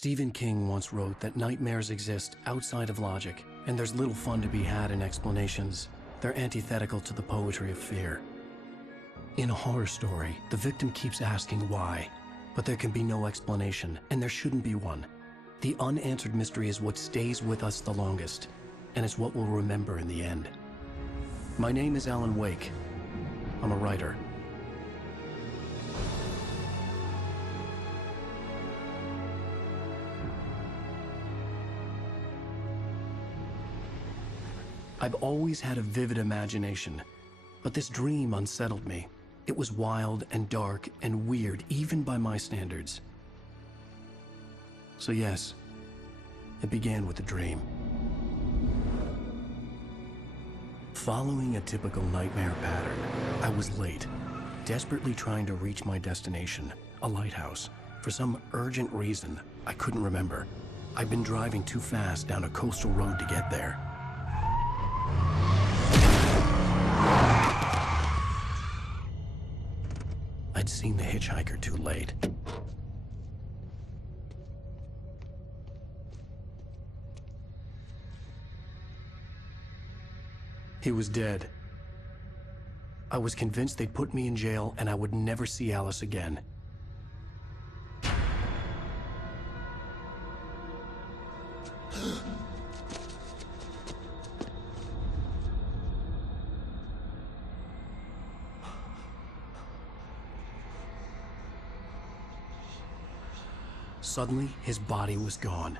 Stephen King once wrote that nightmares exist outside of logic, and there's little fun to be had in explanations. They're antithetical to the poetry of fear. In a horror story, the victim keeps asking why, but there can be no explanation, and there shouldn't be one. The unanswered mystery is what stays with us the longest, and it's what we'll remember in the end. My name is Alan Wake. I'm a writer. I've always had a vivid imagination, but this dream unsettled me. It was wild and dark and weird, even by my standards. So yes, it began with a dream. Following a typical nightmare pattern, I was late, desperately trying to reach my destination, a lighthouse. For some urgent reason, I couldn't remember. I'd been driving too fast down a coastal road to get there. I'd seen the hitchhiker too late. He was dead. I was convinced they'd put me in jail and I would never see Alice again. Suddenly, his body was gone.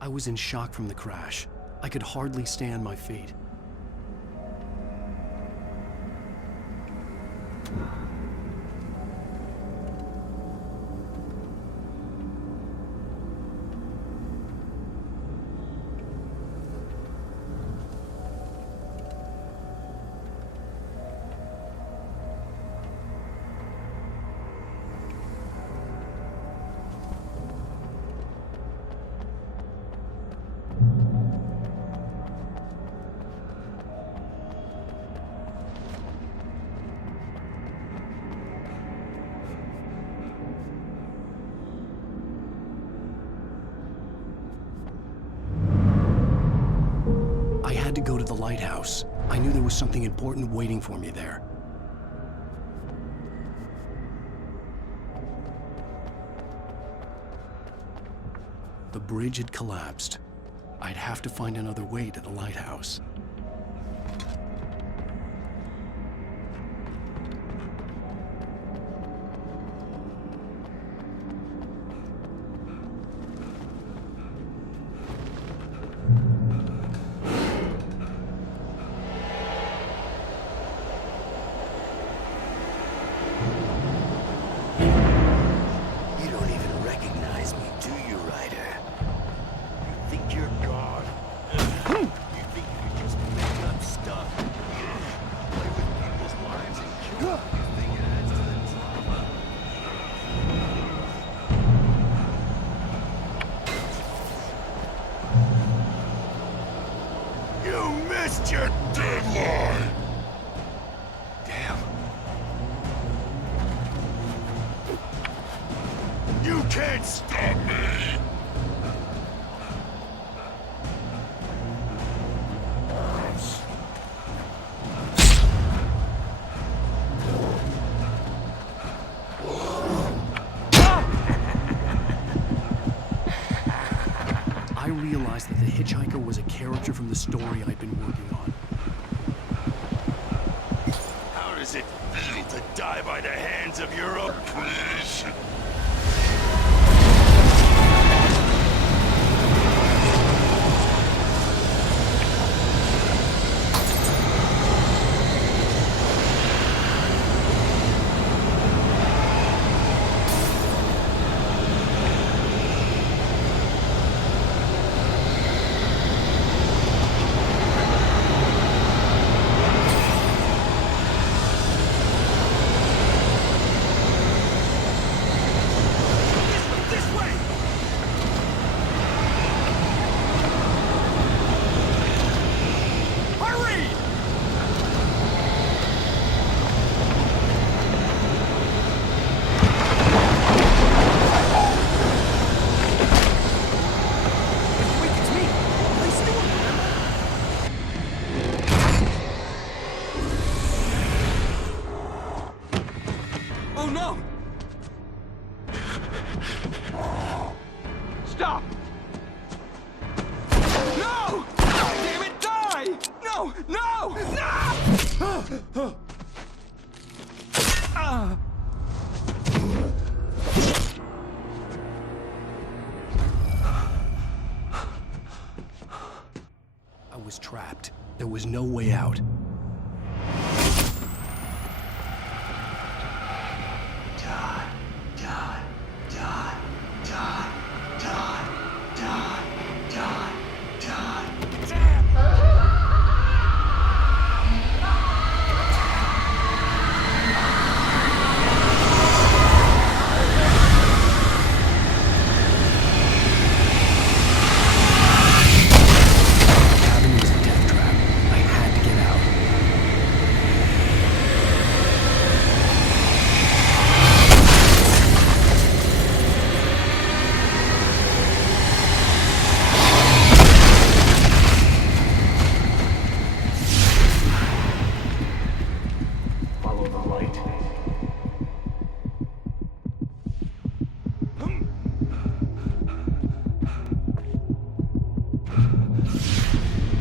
I was in shock from the crash. I could hardly stay on my feet. To go to the lighthouse. I knew there was something important waiting for me there. The bridge had collapsed. I'd have to find another way to the lighthouse. Your deadline! Damn. You can't stop me! I realized that the hitchhiker was a character from the story I'd been working on. How does it feel to die by the hands of your own creation? Oh no! Stop! No! Damn it, die! No! No! No! I was trapped. There was no way out.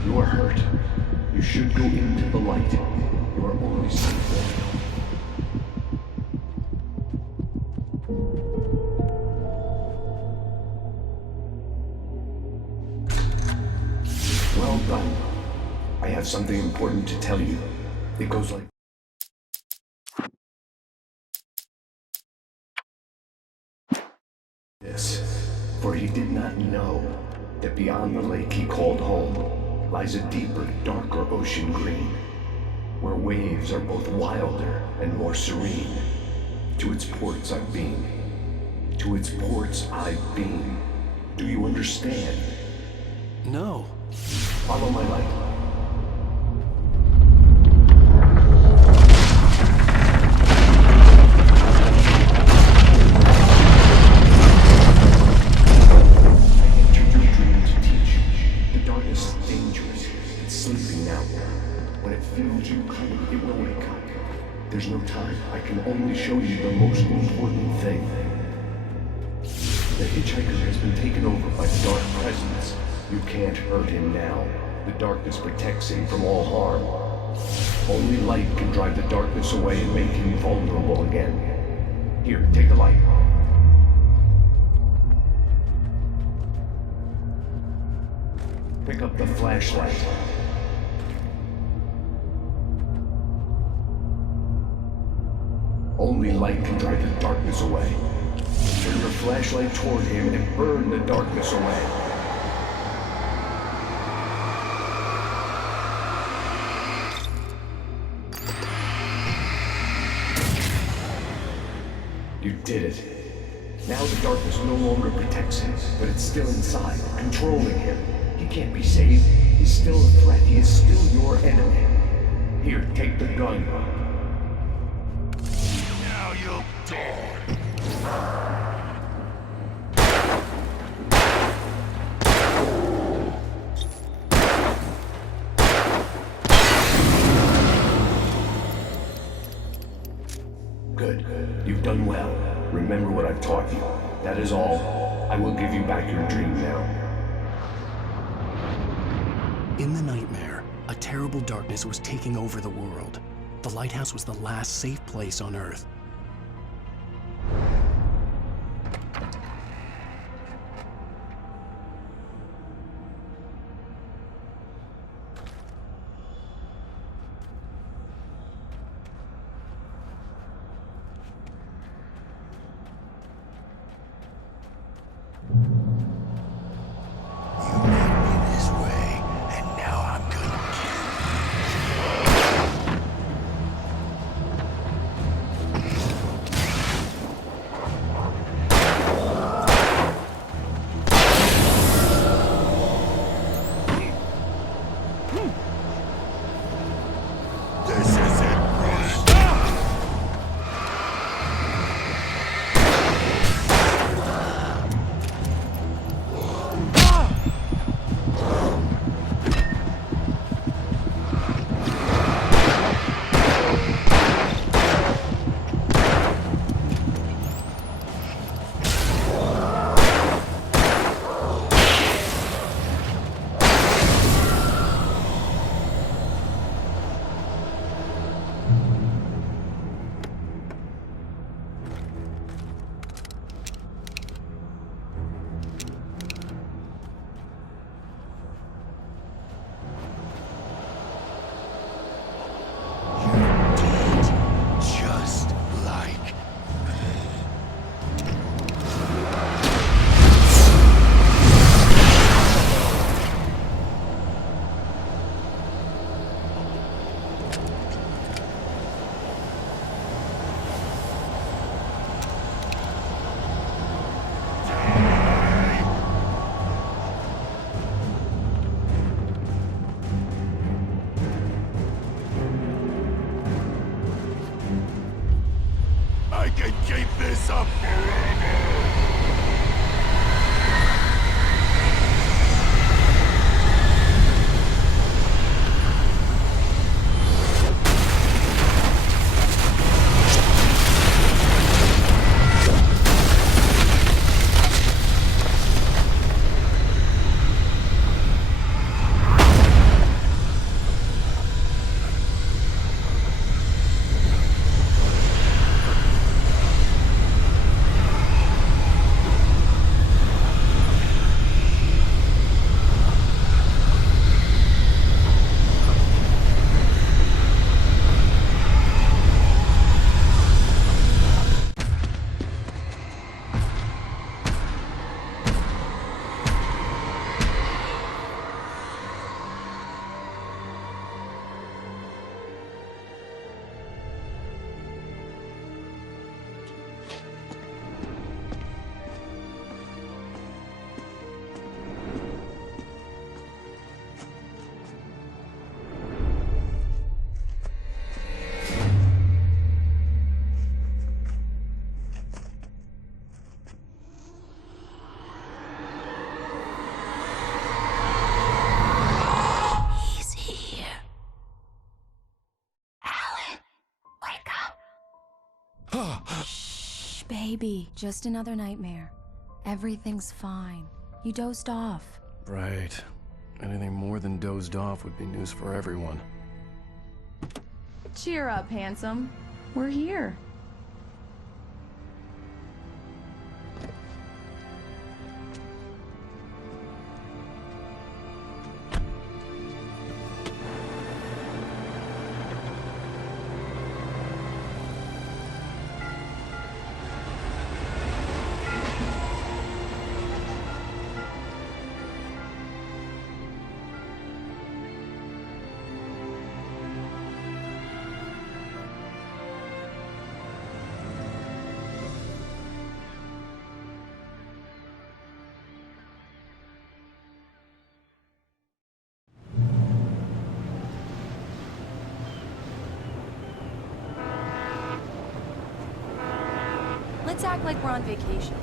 You are hurt. You should go into the light. You are only safe there. Well done. I have something important to tell you. It goes like this. For he did not know that beyond the lake he called home lies a deeper, darker ocean green, where waves are both wilder and more serene. To its ports I've been. To its ports I've been. Do you understand? No. Follow my light. There's no time. I can only show you the most important thing. The hitchhiker has been taken over by the dark presence. You can't hurt him now. The darkness protects him from all harm. Only light can drive the darkness away and make him vulnerable again. Here, take the light. Pick up the flashlight. Only light can drive the darkness away. Turn your flashlight toward him and burn the darkness away. You did it. Now the darkness no longer protects him, but it's still inside, controlling him. He can't be saved. He's still a threat. He is still your enemy. Here, take the gun. Now you'll die. Good. You've done well. Remember what I've taught you. That is all. I will give you back your dream now. In the nightmare, a terrible darkness was taking over the world. The lighthouse was the last safe place on Earth. can keep this up forever! Shh, baby. Just another nightmare. Everything's fine. You dozed off. Right. Anything more than dozed off would be news for everyone. Cheer up, handsome. We're here. Let's act like we're on vacation.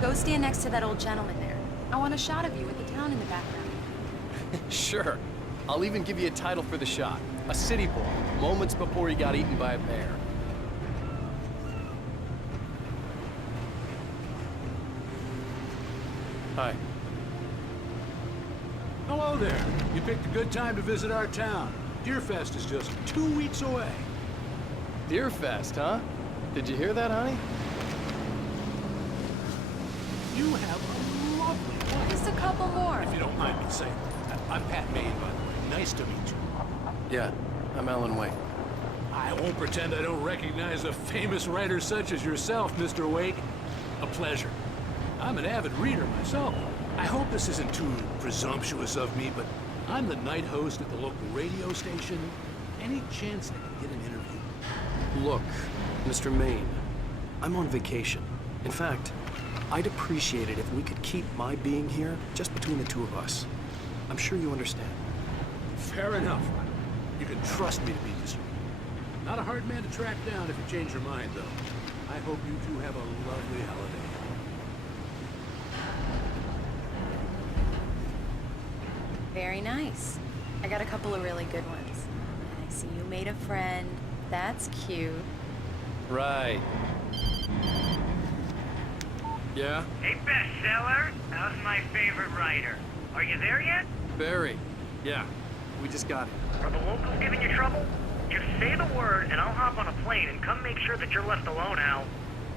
Go stand next to that old gentleman there. I want a shot of you with the town in the background. Sure. I'll even give you a title for the shot. A city boy, moments before he got eaten by a bear. Hi. Hello there. You picked a good time to visit our town. Deerfest is just 2 weeks away. Deerfest, huh? Did you hear that, honey? You have a lovely wife. Just a couple more. If you don't mind me saying. I'm Pat Maine, by the way. Nice to meet you. Yeah, I'm Alan Wake. I won't pretend I don't recognize a famous writer such as yourself, Mr. Wake. A pleasure. I'm an avid reader myself. I hope this isn't too presumptuous of me, but I'm the night host at the local radio station. Any chance I can get an interview? Look, Mr. Maine, I'm on vacation. In fact, I'd appreciate it if we could keep my being here just between the two of us. I'm sure you understand. Fair enough. You can trust me to be discreet. Not a hard man to track down if you change your mind, though. I hope you two have a lovely holiday. Very nice. I got a couple of really good ones. And I see you made a friend. That's cute. Right. Yeah? Hey, bestseller, how's my favorite writer? Are you there yet? Barry. Yeah. We just got here. Are the locals giving you trouble? Just say the word and I'll hop on a plane and come make sure that you're left alone, Al.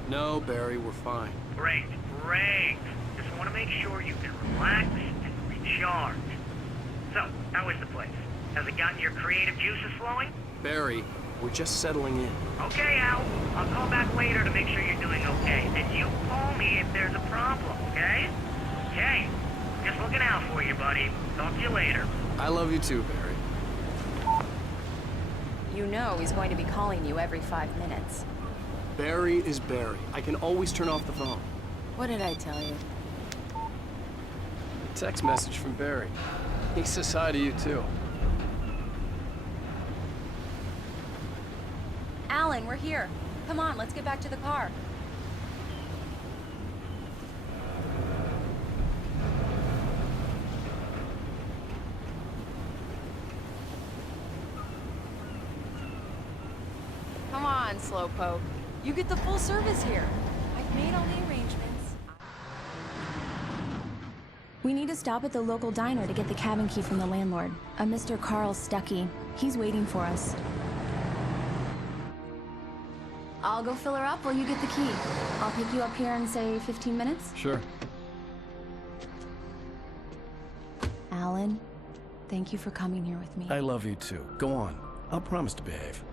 No, Barry, we're fine. Great, great. Just want to make sure you can relax and recharge. So, how is the place? Has it gotten your creative juices flowing? Barry, we're just settling in. Okay, Al. I'll call back later to make sure you're doing okay. And you call me if there's a problem, okay? Okay. Just looking out for you, buddy. Talk to you later. I love you too, Barry. You know he's going to be calling you every 5 minutes. Barry is Barry. I can always turn off the phone. What did I tell you? A text message from Barry. He says hi to you too. Alan, we're here. Come on, let's get back to the car. Come on, Slowpoke. You get the full service here. I've made all the arrangements. We need to stop at the local diner to get the cabin key from the landlord, a Mr. Carl Stuckey. He's waiting for us. I'll go fill her up while you get the key. I'll pick you up here in, say, 15 minutes? Sure. Alan, thank you for coming here with me. I love you too. Go on. I'll promise to behave.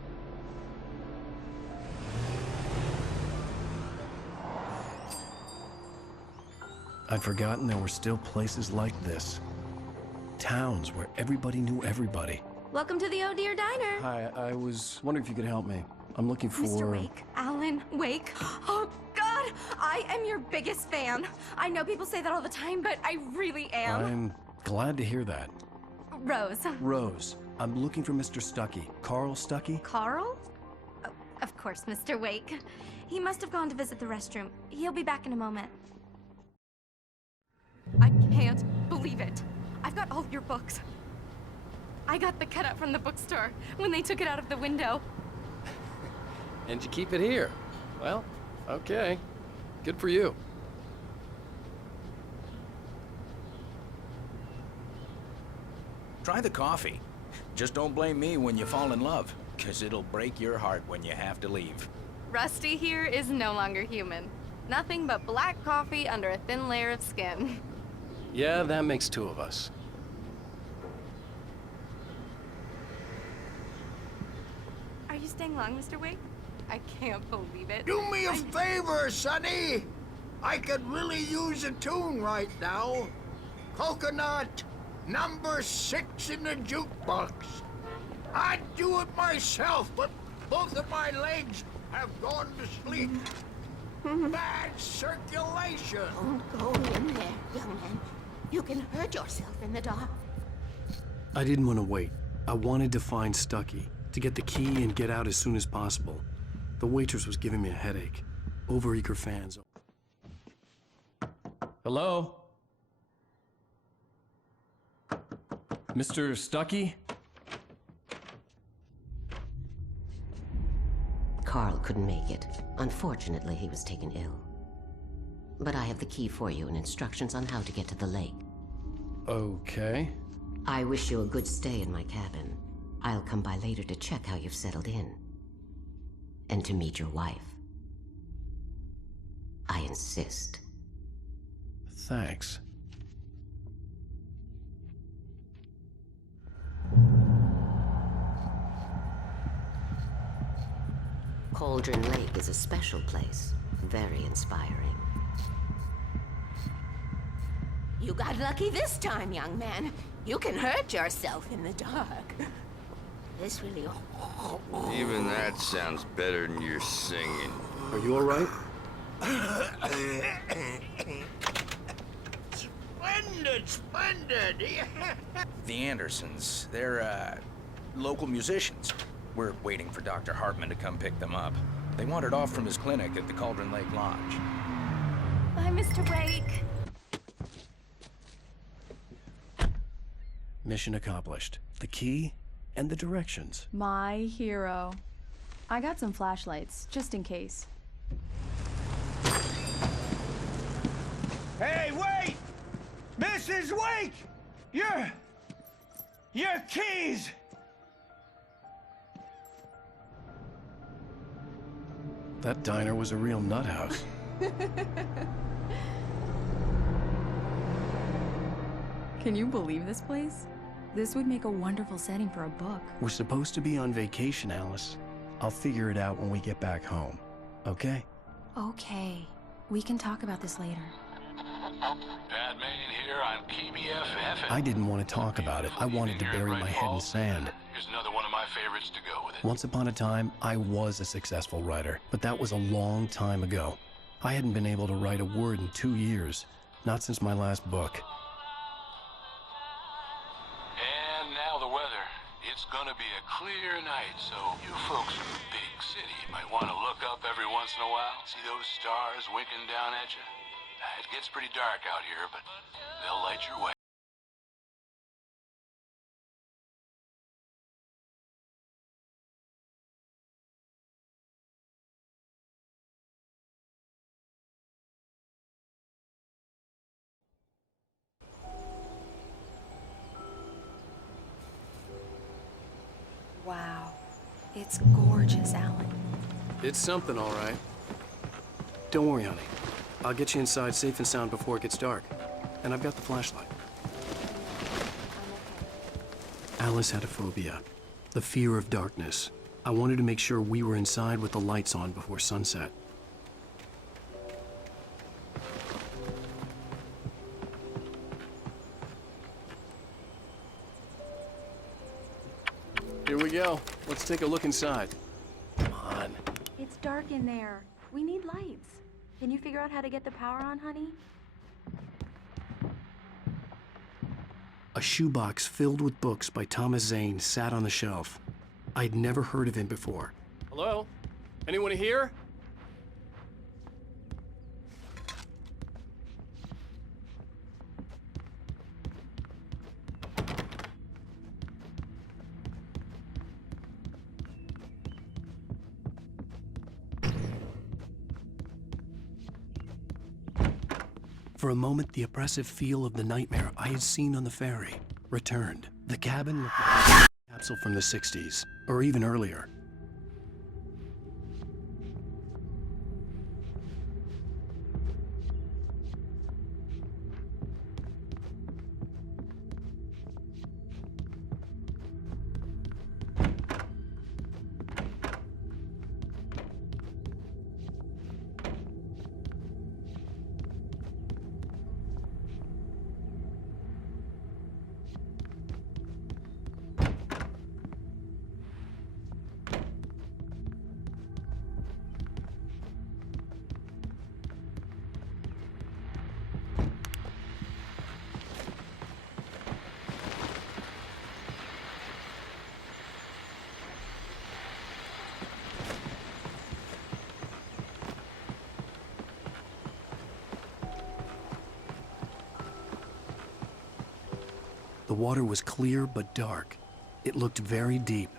I'd forgotten there were still places like this. Towns where everybody knew everybody. Welcome to the Oh Dear Diner. Hi, I was wondering if you could help me. I'm looking for... Mr. Wake, Alan Wake. Oh, God, I am your biggest fan. I know people say that all the time, but I really am. I'm glad to hear that. Rose. Rose, I'm looking for Mr. Stuckey. Carl Stuckey? Carl? Oh, of course, Mr. Wake. He must have gone to visit the restroom. He'll be back in a moment. I can't believe it. I've got all your books. I got the cutout from the bookstore when they took it out of the window. And you keep it here. Well, okay. Good for you. Try the coffee. Just don't blame me when you fall in love, 'cause it'll break your heart when you have to leave. Rusty here is no longer human. Nothing but black coffee under a thin layer of skin. Yeah, that makes two of us. Are you staying long, Mr. Wake? I can't believe it. Do me a favor, Sonny. I could really use a tune right now. Coconut, number 6 in the jukebox. I'd do it myself, but both of my legs have gone to sleep. Bad circulation. Don't go in there, young man. You can hurt yourself in the dark. I didn't want to wait. I wanted to find Stuckey, to get the key and get out as soon as possible. The waitress was giving me a headache. Overeager fans. Hello? Mr. Stuckey? Carl couldn't make it. Unfortunately, he was taken ill. But I have the key for you and instructions on how to get to the lake. Okay. I wish you a good stay in my cabin. I'll come by later to check how you've settled in. And to meet your wife. I insist. Thanks. Cauldron Lake is a special place. Very inspiring. You got lucky this time, young man. You can hurt yourself in the dark. This really... Even that sounds better than your singing. Are you all right? Splendid, splendid. The Andersons, they're, local musicians. We're waiting for Dr. Hartman to come pick them up. They wandered off from his clinic at the Cauldron Lake Lodge. Bye, Mr. Wake. Mission accomplished. The key and the directions. My hero. I got some flashlights, just in case. Hey, wait! Mrs. Wake! Your keys! That diner was a real nut house. Can you believe this place? This would make a wonderful setting for a book. We're supposed to be on vacation, Alice. I'll figure it out when we get back home. Okay? Okay. We can talk about this later. Bad man here on KBFF. I didn't want to talk about it. I wanted to bury my head in sand. Here's another one of my favorites to go with it. Once upon a time, I was a successful writer, but that was a long time ago. I hadn't been able to write a word in 2 years, not since my last book. And now the weather. It's gonna be a clear night, so you folks in the big city might want to look up once in a while? See those stars winking down at you? It gets pretty dark out here, but they'll light your way. Wow. It's gorgeous, Alan. It's something, all right. Don't worry, honey. I'll get you inside safe and sound before it gets dark. And I've got the flashlight. Alice had a phobia. The fear of darkness. I wanted to make sure we were inside with the lights on before sunset. Here we go. Let's take a look inside. Come on. It's dark in there. We need lights. Can you figure out how to get the power on, honey? A shoebox filled with books by Thomas Zane sat on the shelf. I'd never heard of him before. Hello? Anyone here? For a moment, the oppressive feel of the nightmare I had seen on the ferry returned. The cabin looked like a capsule from the 60s, or even earlier. The water was clear but dark. It looked very deep.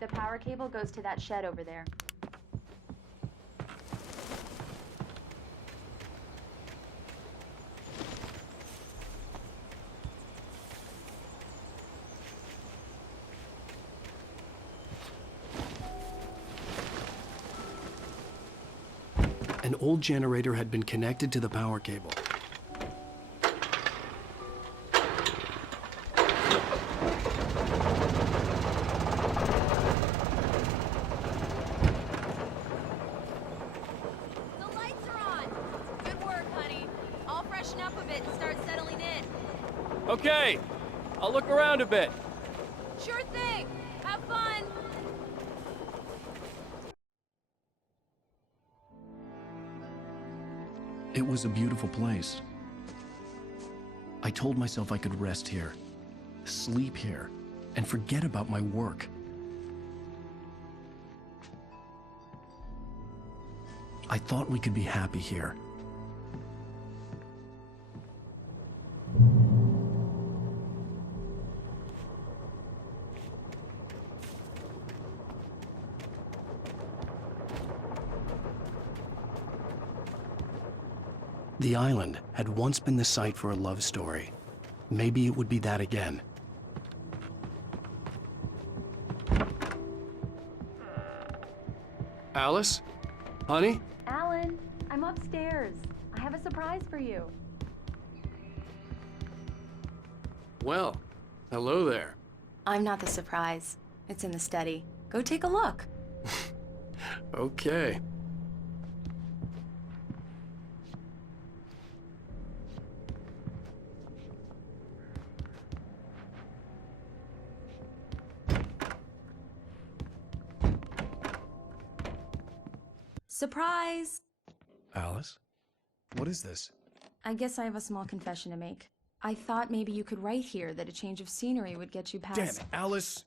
The power cable goes to that shed over there. An old generator had been connected to the power cable. Okay, I'll look around a bit. Sure thing. Have fun. It was a beautiful place. I told myself I could rest here, sleep here, and forget about my work. I thought we could be happy here. The island had once been the site for a love story. Maybe it would be that again. Alice? Honey? Alan, I'm upstairs. I have a surprise for you. Well, hello there. I'm not the surprise. It's in the study. Go take a look. Okay. Surprise! Alice? What is this? I guess I have a small confession to make. I thought maybe you could write here that a change of scenery would get you past... Damn it, Alice!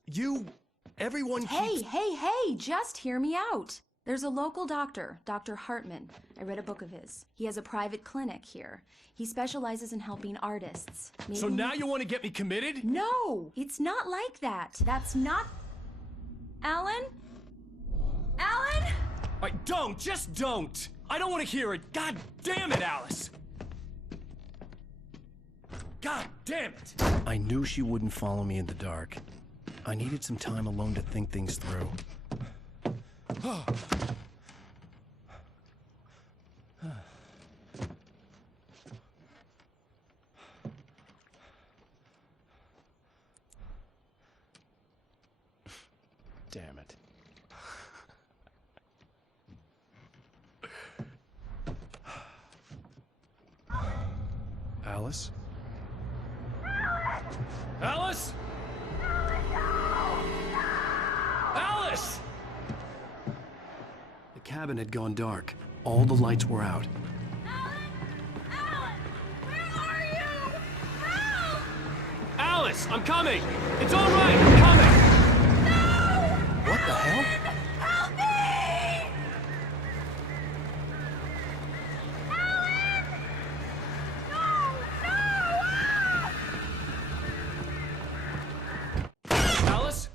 Everyone keeps... Hey, just hear me out! There's a local doctor, Dr. Hartman. I read a book of his. He has a private clinic here. He specializes in helping artists. Maybe... So now you want to get me committed? No! It's not like that. That's not... Alan? Alan? Just don't! I don't want to hear it! God damn it, Alice! God damn it! I knew she wouldn't follow me in the dark. I needed some time alone to think things through. Damn it. Alice? Alice? Alice! The cabin had gone dark. All the lights were out. Alice, I'm coming! It's all right, I'm coming! What the hell? Help me! Alice?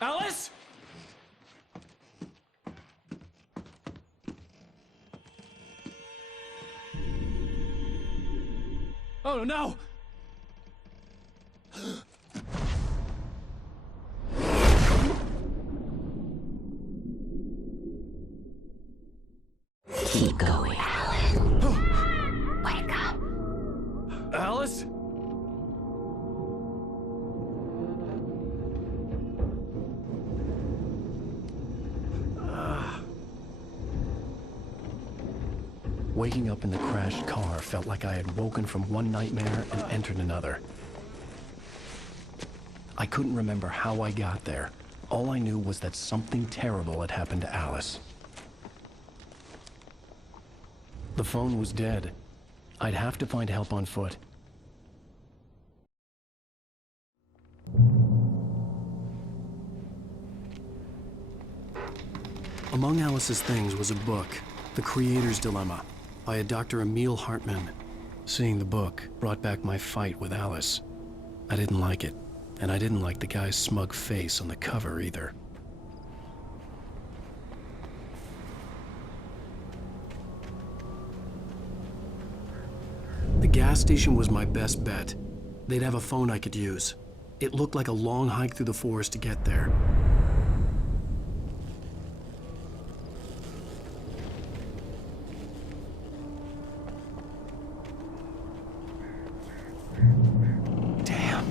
Alice? Oh no! Keep going, Alan. Wake up. Alice? Waking up in the crashed car felt like I had woken from one nightmare and entered another. I couldn't remember how I got there. All I knew was that something terrible had happened to Alice. The phone was dead. I'd have to find help on foot. Among Alice's things was a book, The Creator's Dilemma, by a Dr. Emil Hartman. Seeing the book brought back my fight with Alice. I didn't like it, and I didn't like the guy's smug face on the cover either. The gas station was my best bet. They'd have a phone I could use. It looked like a long hike through the forest to get there. Damn.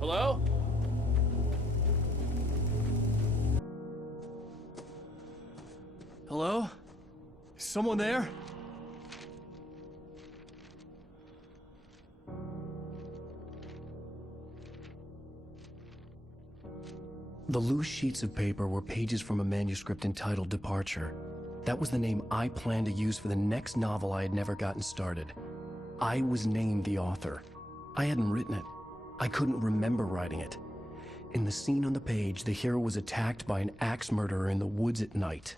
Hello? Hello? Is someone there? The loose sheets of paper were pages from a manuscript entitled Departure. That was the name I planned to use for the next novel I had never gotten started. I was named the author. I hadn't written it. I couldn't remember writing it. In the scene on the page, the hero was attacked by an axe murderer in the woods at night.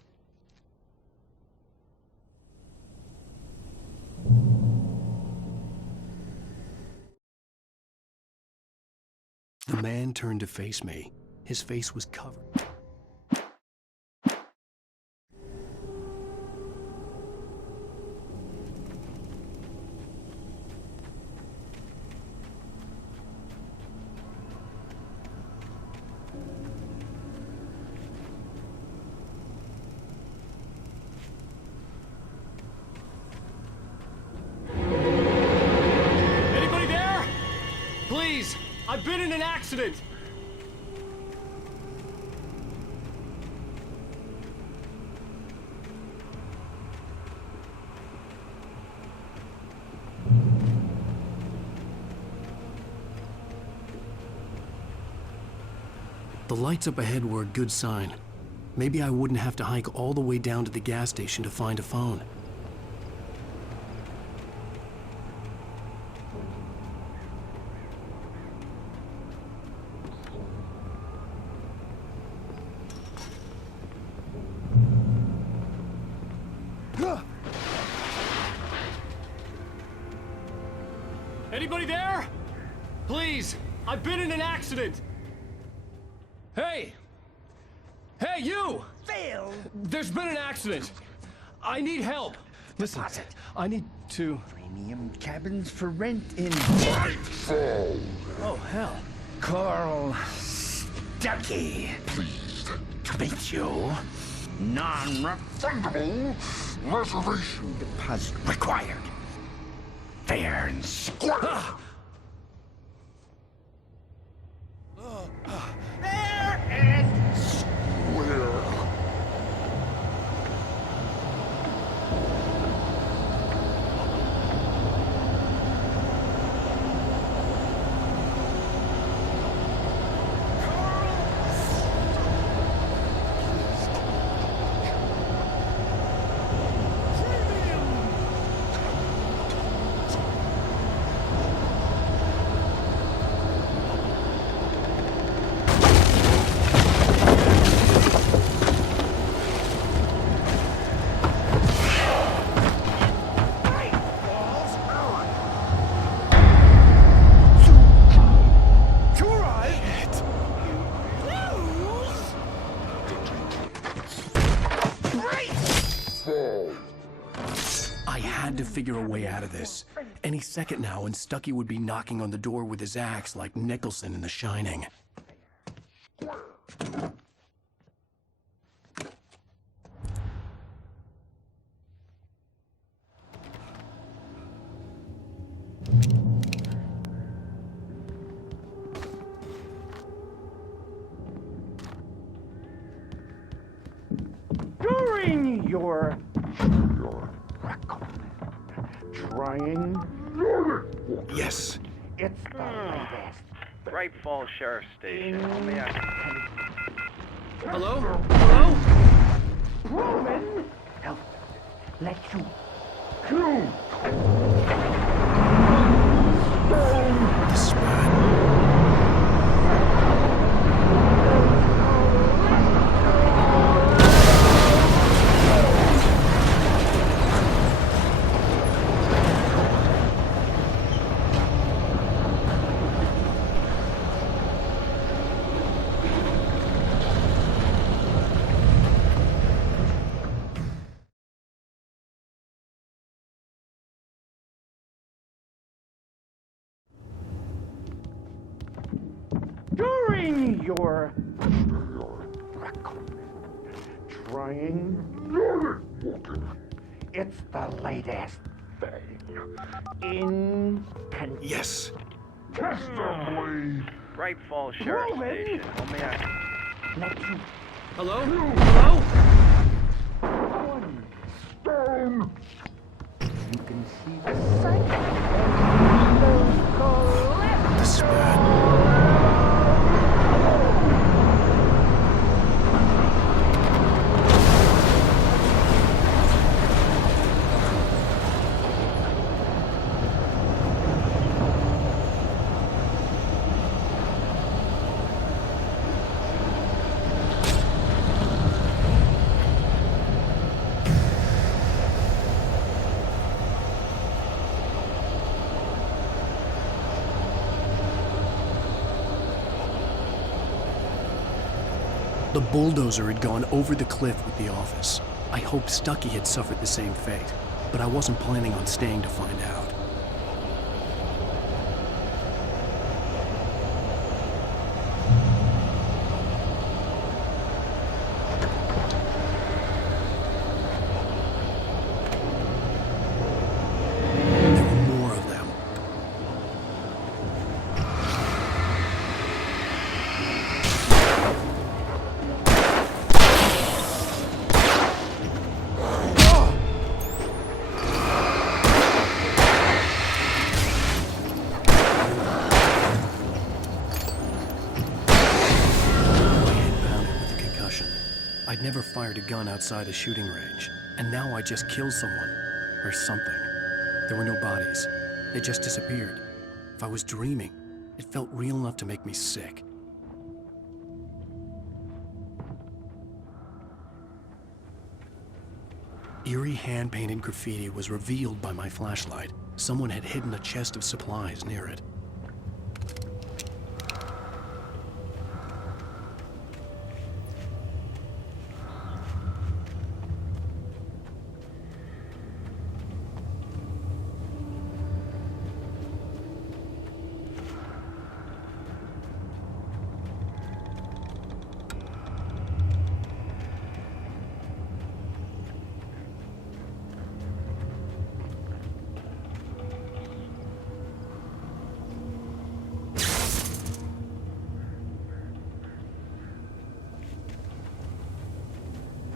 The man turned to face me. His face was covered. Anybody there? Please, I've been in an accident. The lights up ahead were a good sign. Maybe I wouldn't have to hike all the way down to the gas station to find a phone. Anybody there? Please, I've been in an accident. Hey! Hey, you! Phil! There's been an accident. I need help. Listen, I need to... Premium cabins for rent in... Nightfall! Oh, hell. Carl Stuckey. Pleased to meet you. Non-refundable reservation deposit required. Fair and square. Fair and square. I had to figure a way out of this. Any second now, and Stuckey would be knocking on the door with his axe like Nicholson in The Shining. During your record, trying... Yes. It's the latest. Bright Falls Sheriff Station. May I... Hello? Hello? Roman! Help. Let you kill. The spread. During your record, trying... It's the latest thing. In... Yes. Testimony. Bright Falls Sheriff Station. May I... Let you... Hello? Hello? One stone. You can see the sight. The spread. The bulldozer had gone over the cliff with the office. I hoped Stucky had suffered the same fate, but I wasn't planning on staying to find out. I'd never fired a gun outside a shooting range, and now I just killed someone. Or something. There were no bodies. They just disappeared. If I was dreaming, it felt real enough to make me sick. Eerie hand-painted graffiti was revealed by my flashlight. Someone had hidden a chest of supplies near it.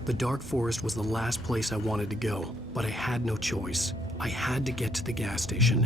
The dark forest was the last place I wanted to go, but I had no choice. I had to get to the gas station.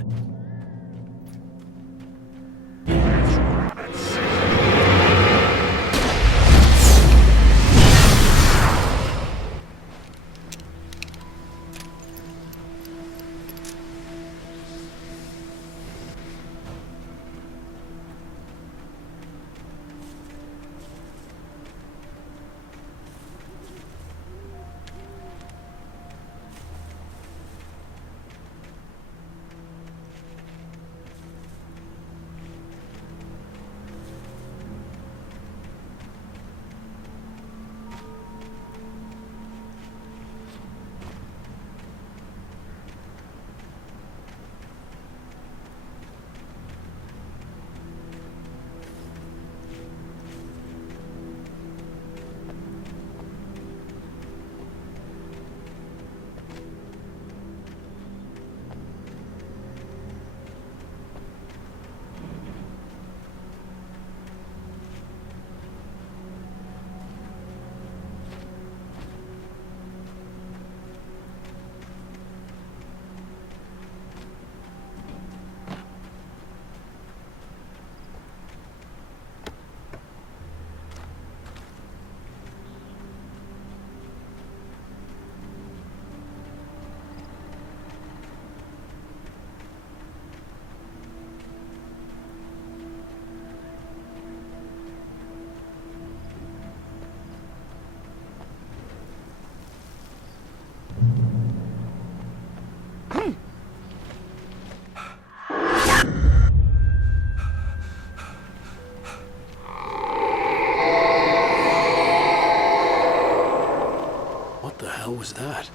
What was that?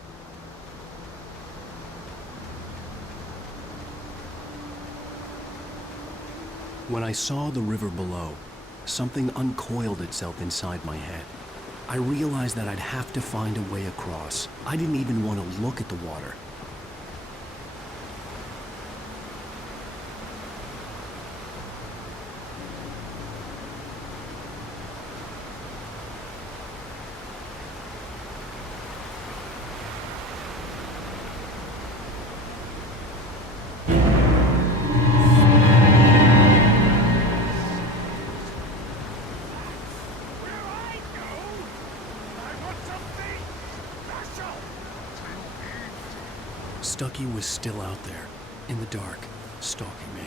When I saw the river below, something uncoiled itself inside my head. I realized that I'd have to find a way across. I didn't even want to look at the water. Stucky was still out there, in the dark, stalking me.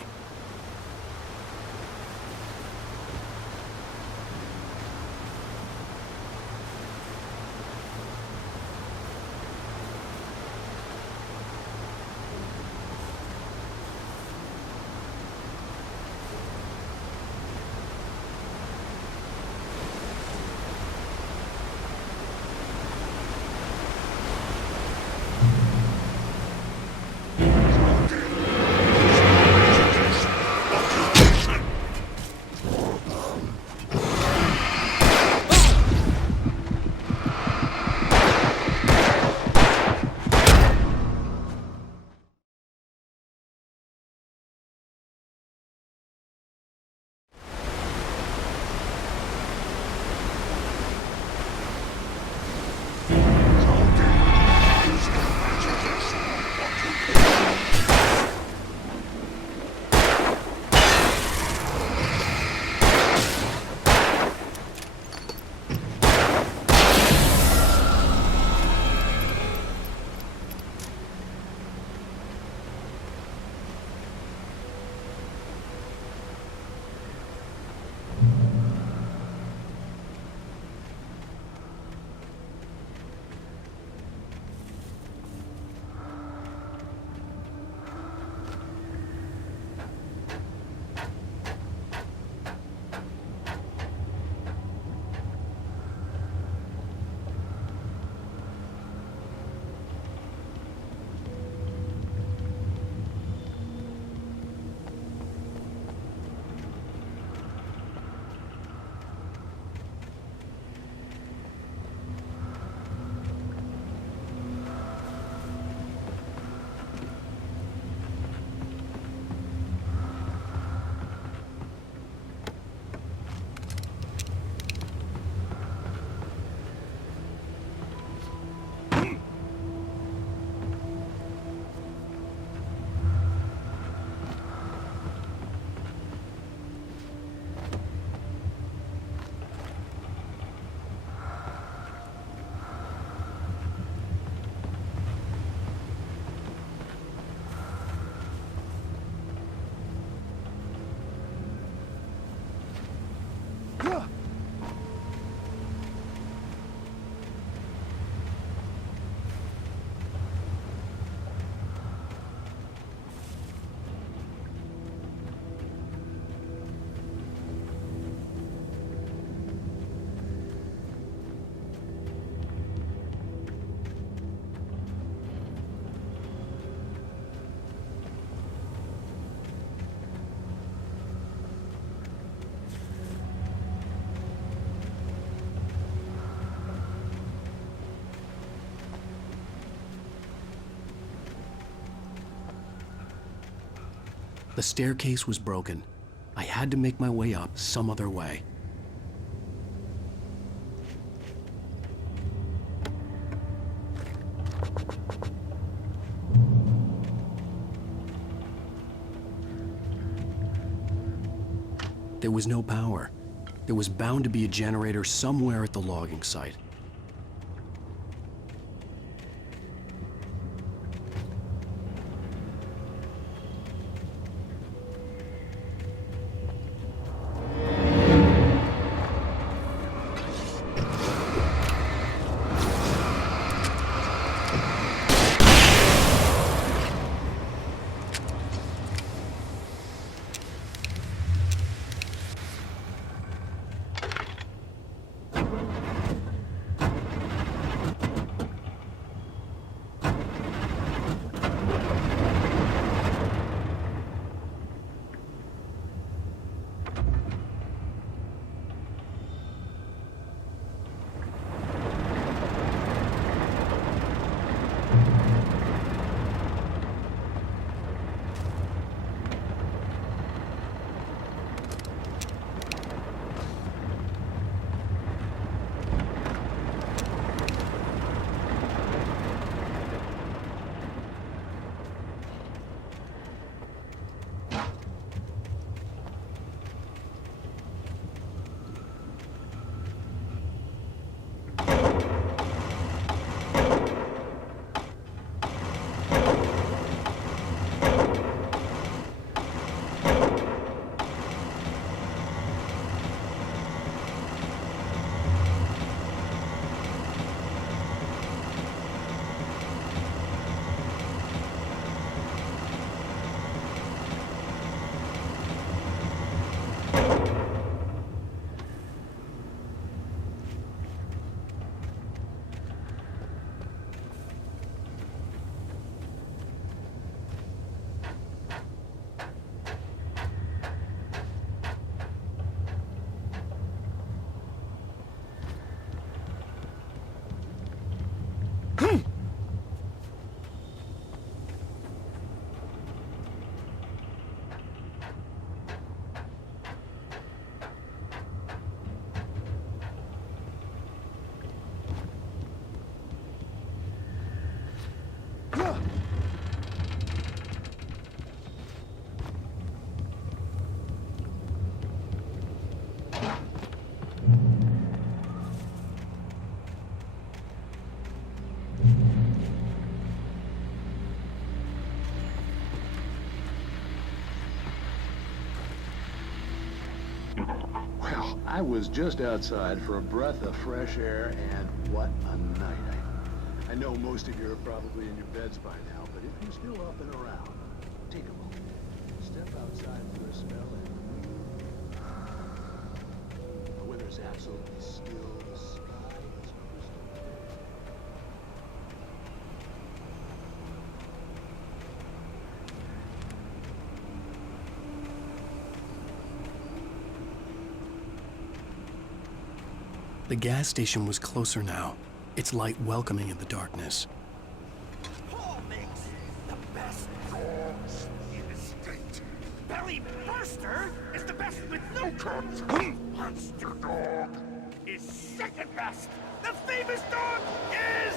The staircase was broken. I had to make my way up some other way. There was no power. There was bound to be a generator somewhere at the logging site. Well, I was just outside for a breath of fresh air, and what a night. I know most of you are probably in your beds by now, but if you're still up and around, take a moment. Step outside for a spell and the weather's absolutely still. The sky is crystal clear. The gas station was closer now, its light welcoming in the darkness. Paul makes the best dogs in the state. Belly Burster is the best with no cuts. Monster Dog is second best. The famous dog is...